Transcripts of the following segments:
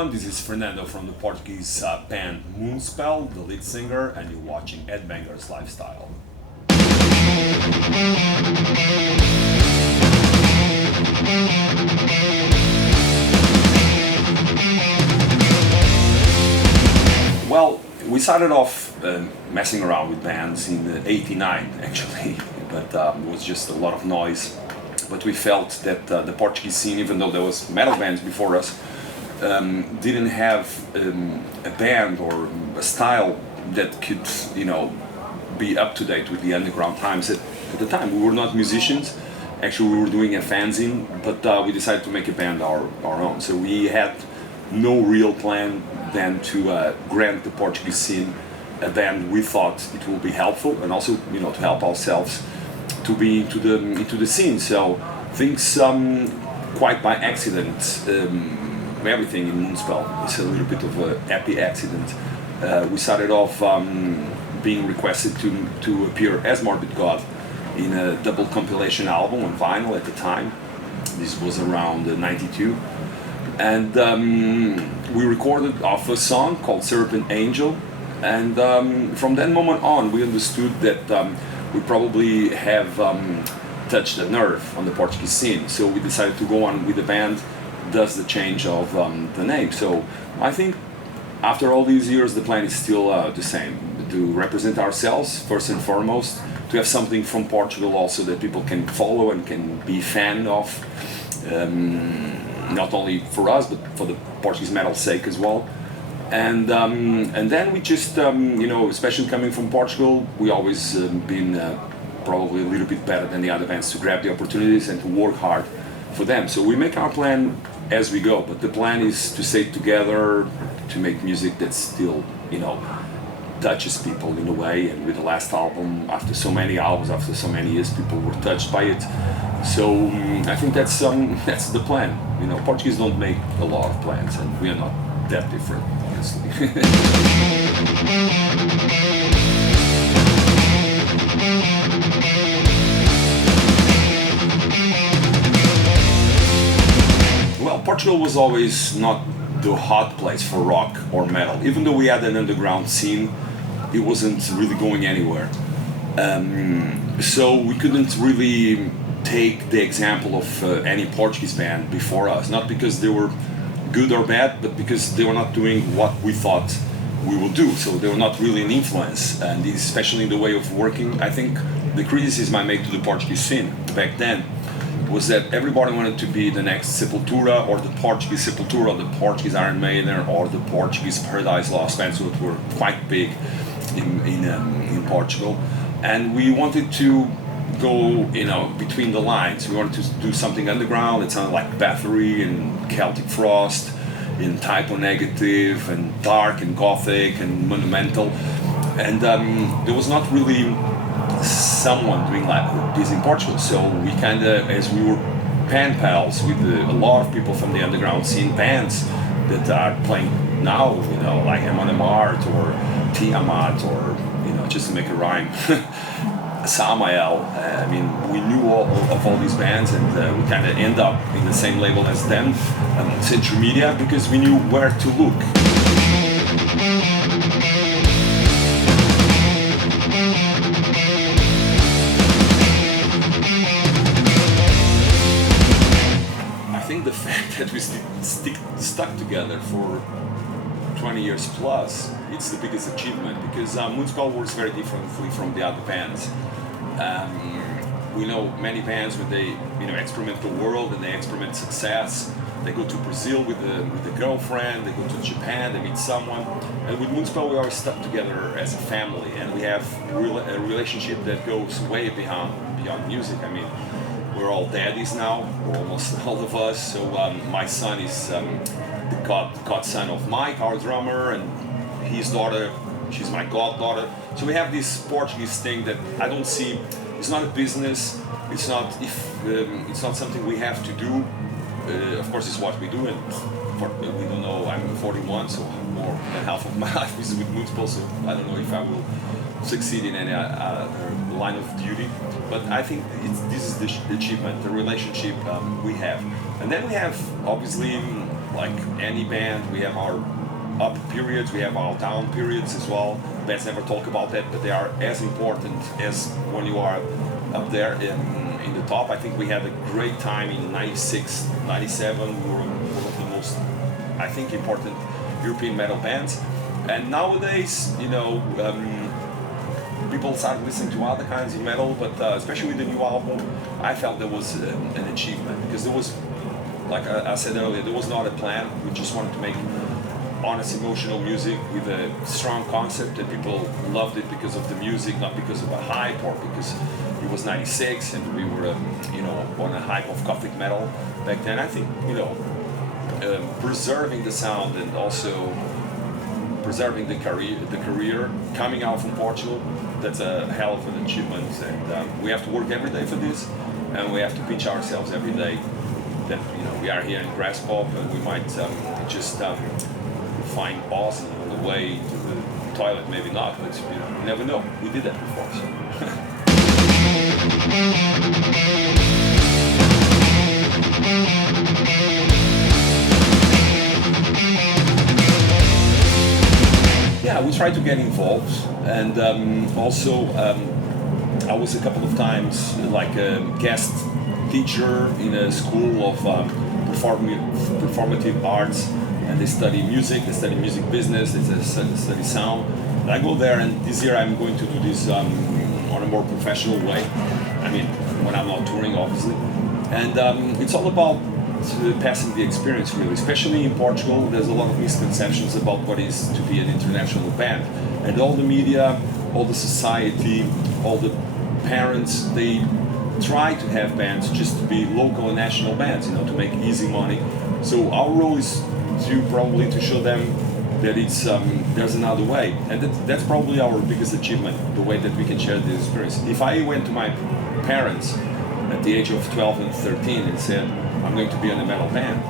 everyone, this is Fernando from the Portuguese band Moonspell, the lead singer, and you're watching HeadBangers LifeStyle. Well, we started off messing around with bands in '89 actually, but it was just a lot of noise. But we felt that the Portuguese scene, even though there was metal bands before us, didn't have a band or a style that could, be up to date with the underground times. At the time, we were not musicians. Actually, we were doing a fanzine, but we decided to make a band our own. So we had no real plan than to grant the Portuguese scene a band we thought it will be helpful, and also, to help ourselves to be into the scene. So things quite by accident. Everything in Moonspell is a little bit of a happy accident. We started off being requested to appear as Morbid God in a double compilation album on vinyl at the time. This was around '92, and we recorded our first song called Serpent Angel, and from that moment on we understood that we probably have touched a nerve on the Portuguese scene, so we decided to go on with the band, thus the change of the name. So I think after all these years the plan is still the same, to represent ourselves first and foremost, to have something from Portugal also that people can follow and can be fan of, not only for us but for the Portuguese metal's sake as well. And then we just, especially coming from Portugal, we always been probably a little bit better than the other bands to grab the opportunities and to work hard for them. So we make our plan as we go, but the plan is to stay together, to make music that still, touches people in a way. And with the last album, after so many albums, after so many years, people were touched by it. So I think that's the plan. Portuguese don't make a lot of plans, and we are not that different, honestly. Well, Portugal was always not the hot place for rock or metal. Even though we had an underground scene, it wasn't really going anywhere. So we couldn't really take the example of any Portuguese band before us. Not because they were good or bad, but because they were not doing what we thought we would do. So they were not really an influence, and especially in the way of working. I think the criticism I make to the Portuguese scene back then was that everybody wanted to be the next Sepultura, or the Portuguese Sepultura, or the Portuguese Iron Maiden, or the Portuguese Paradise Lost bands, which were quite big in Portugal. And we wanted to go, between the lines. We wanted to do something underground. It sounded like Bathory and Celtic Frost, and Typo Negative, and dark and gothic and monumental. And there was not really someone doing like this in Portugal. So we kind of, as we were pen pals with a lot of people from the underground scene, bands that are playing now, like Amon Mart or Tiamat, or just to make a rhyme, Samael. We knew of all these bands, and we kind of end up in the same label as them, Century Media, because we knew where to look. I think the fact that we stuck together for 20 years plus, it's the biggest achievement, because Moonspell works very differently from the other bands. We know many bands, when they experiment the world and they experiment success, they go to Brazil with a girlfriend, they go to Japan, they meet someone. And with Moonspell we are stuck together as a family, and we have a relationship that goes way beyond music. We're all daddies now, or almost all of us. So my son is the godson of Mike, our drummer, and his daughter, she's my goddaughter. So we have this Portuguese thing that I don't see. It's not a business. It's not something we have to do. Of course, it's what we do, and we don't know. I'm 41, so more than half of my life is with Moonspell. So I don't know if I will succeed in any line of duty. But I think this is the achievement, the relationship we have. And then we have, obviously, like any band, we have our up periods, we have our down periods as well. Bands never talk about that, but they are as important as when you are up there in the top. I think we had a great time in 96, 97. We were one of the most, I think, important European metal bands. And nowadays, people started listening to other kinds of metal, but especially with the new album, I felt there was an achievement, because there was, like I said earlier, there was not a plan. We just wanted to make honest, emotional music with a strong concept, and people loved it because of the music, not because of a hype or because it was 96 and we were, on a hype of gothic metal back then. I think, preserving the sound and also preserving the career coming out from Portugal, that's a hell of an achievement, and we have to work every day for this, and we have to pinch ourselves every day that we are here in Grass Pop, and we might just find Aussie on the way to the toilet, maybe not, but you never know. We did that before, so. Yeah, we try to get involved, and also I was a couple of times like a guest teacher in a school of performative arts, and they study music, they study music business, they study sound. And I go there, and this year I'm going to do this on a more professional way. I mean, when I'm not touring, obviously. And it's all about passing the experience, really. Especially in Portugal, there's a lot of misconceptions about what is to be an international band. And all the media, all the society, all the parents, they try to have bands just to be local and national bands, to make easy money. So our role is to show them that it's there's another way, and that's probably our biggest achievement, the way that we can share this experience. If I went to my parents at the age of 12 and 13 and said, I'm going to be in a metal band,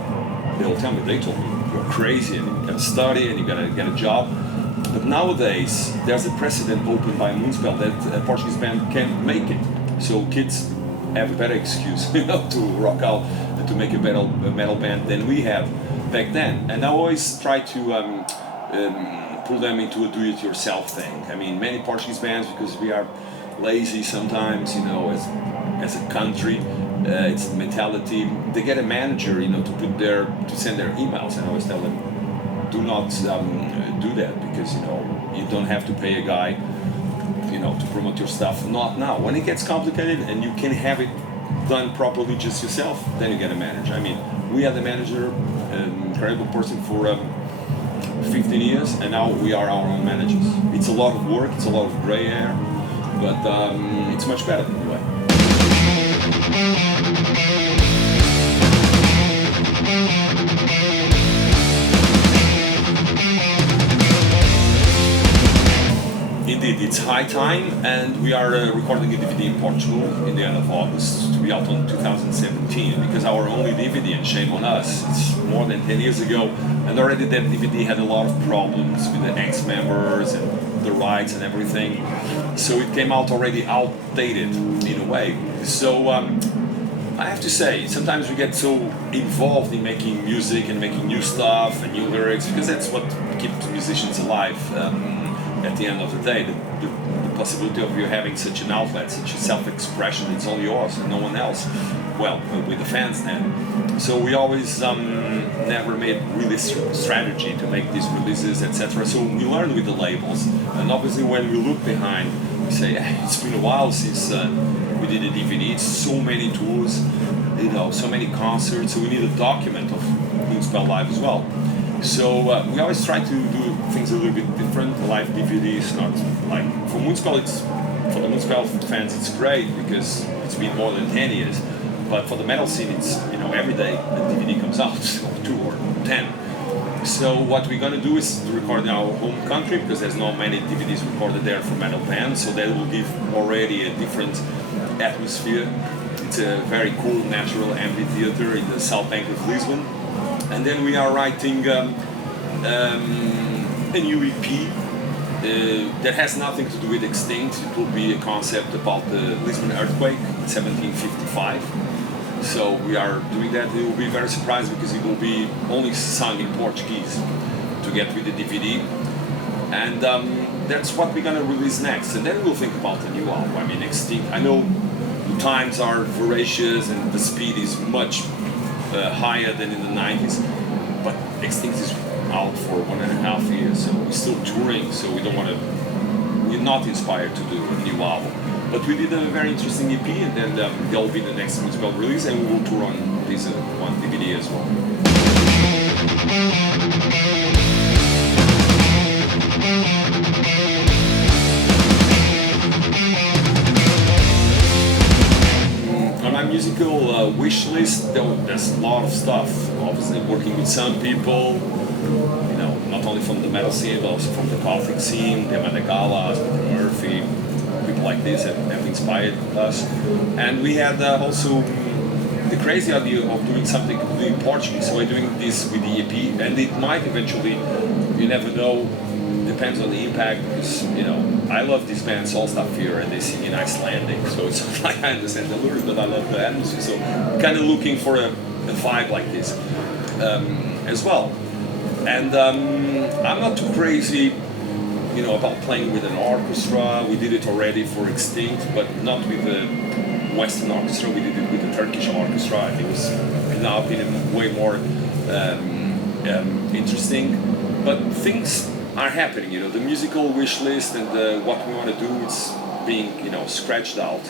they told me, you're crazy and you gotta study and you gotta get a job. But nowadays, there's a precedent opened by Moonspell that a Portuguese band can make it. So kids have a better excuse, to rock out and to make a metal band than we have back then. And I always try to pull them into a do-it-yourself thing. I mean, many Portuguese bands, because we are lazy sometimes, as a country, it's the mentality. They get a manager, to send their emails, and I always tell them, do not do that, because you don't have to pay a guy, to promote your stuff. Not now. When it gets complicated and you can have it done properly just yourself, then you get a manager. I mean, we had a manager, an incredible person for 15 years, and now we are our own managers. It's a lot of work, it's a lot of gray hair, but it's much better anyway. Indeed, it's high time, and we are recording a DVD in Portugal in the end of August to be out on 2017, because our only DVD, and shame on us, it's more than 10 years ago, and already that DVD had a lot of problems with the ex-members and the rights and everything, so it came out already outdated in a way. So I have to say, sometimes we get so involved in making music and making new stuff and new lyrics, because that's what keeps musicians alive. At the end of the day, the possibility of you having such an outlet, such a self-expression, it's all yours and no one else. Well, with the fans then. So we always never made really strategy to make these releases, etc. So we learned with the labels, and obviously when we look behind, we say, it's been a while since we did a DVD. It's so many tours, so many concerts. So we need a document of Moonspell Live as well. So we always try to do things a little bit different. Live DVDs, not like for Moonspell. For the Moonspell fans, it's great because it's been more than 10 years. But for the metal scene, it's every day a DVD comes out, or 2 or 10. So what we're gonna do is to record in our home country, because there's not many DVDs recorded there for metal bands. So that will give already a different atmosphere. It's a very cool, natural amphitheater in the south bank of Lisbon. And then we are writing a new EP that has nothing to do with Extinct. It will be a concept about the Lisbon earthquake in 1755. So we are doing that. You will be very surprised because it will be only sung in Portuguese to get with the DVD. And that's what we're gonna release next. And then we'll think about the new album. I mean, Extinct, I know the times are voracious and the speed is much higher than in the 90s, but Extinct is out for 1.5 years, so we're still touring, so we're not inspired to do a new album. But we did a very interesting EP, and then there'll be the next Moonspell release, and we will tour on this one DVD as well. On my musical wish list, there's a lot of stuff. Obviously, working with some people, you know, not only from the metal scene, but also from the Gothic scene, the Amanda Galas, Murphy, people like this have inspired us. And we had also the crazy idea of doing something completely in Portuguese. So we're doing this with the EP, and it might eventually, you never know, depends on the impact, because, you know, I love this band Solstaf here, and they sing in Icelandic, so it's not like I understand the lyrics, but I love the atmosphere, so kind of looking for a vibe like this as well. And I'm not too crazy, you know, about playing with an orchestra. We did it already for Extinct, but not with the Western orchestra. We did it with the Turkish orchestra. I think it was, in our opinion, way more interesting. But things are happening, you know. The musical wish list and what we want to do is being, you know, scratched out.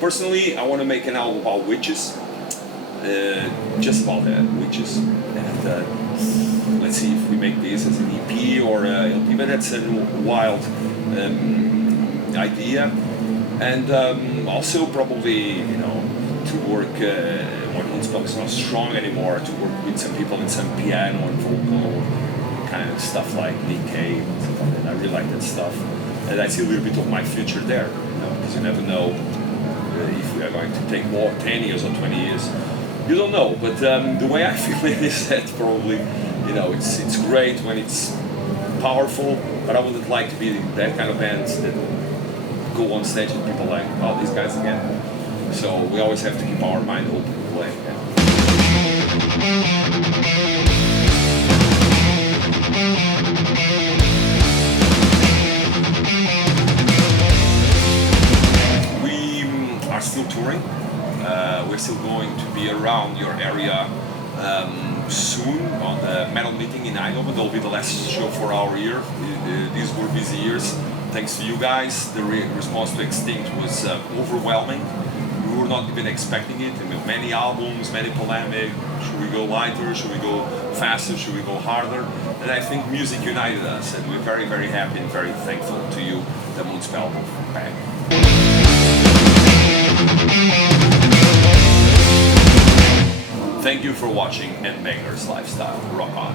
Personally, I want to make an album about witches, just about witches, and let's see if we make this as an EP or LP, but that's a wild idea. And also probably, you know, to work when Moonspell is not strong anymore, to work with some people in some piano and vocal kind of stuff like Nick Cave and stuff like that. I really like that stuff, and I see a little bit of my future there, you know, because you never know if we are going to take more 10 years or 20 years. You don't know, but the way I feel it is that probably, you know, it's great when it's powerful, but I wouldn't like to be that kind of band that go on stage and people like, oh, these guys again. So we always have to keep our mind open to play. We are still touring. We're still going to be around your area soon on the metal meeting in Eindhoven. That'll be the last show for our year. These were busy years. Thanks to you guys. The response to Extinct was overwhelming. We were not even expecting it. I mean, many albums, many polemic. Should we go lighter? Should we go faster? Should we go harder? And I think music united us, and we're very, very happy and very thankful to you, the Moonspell band. Thank you for watching HeadBangers LifeStyle. Rock on.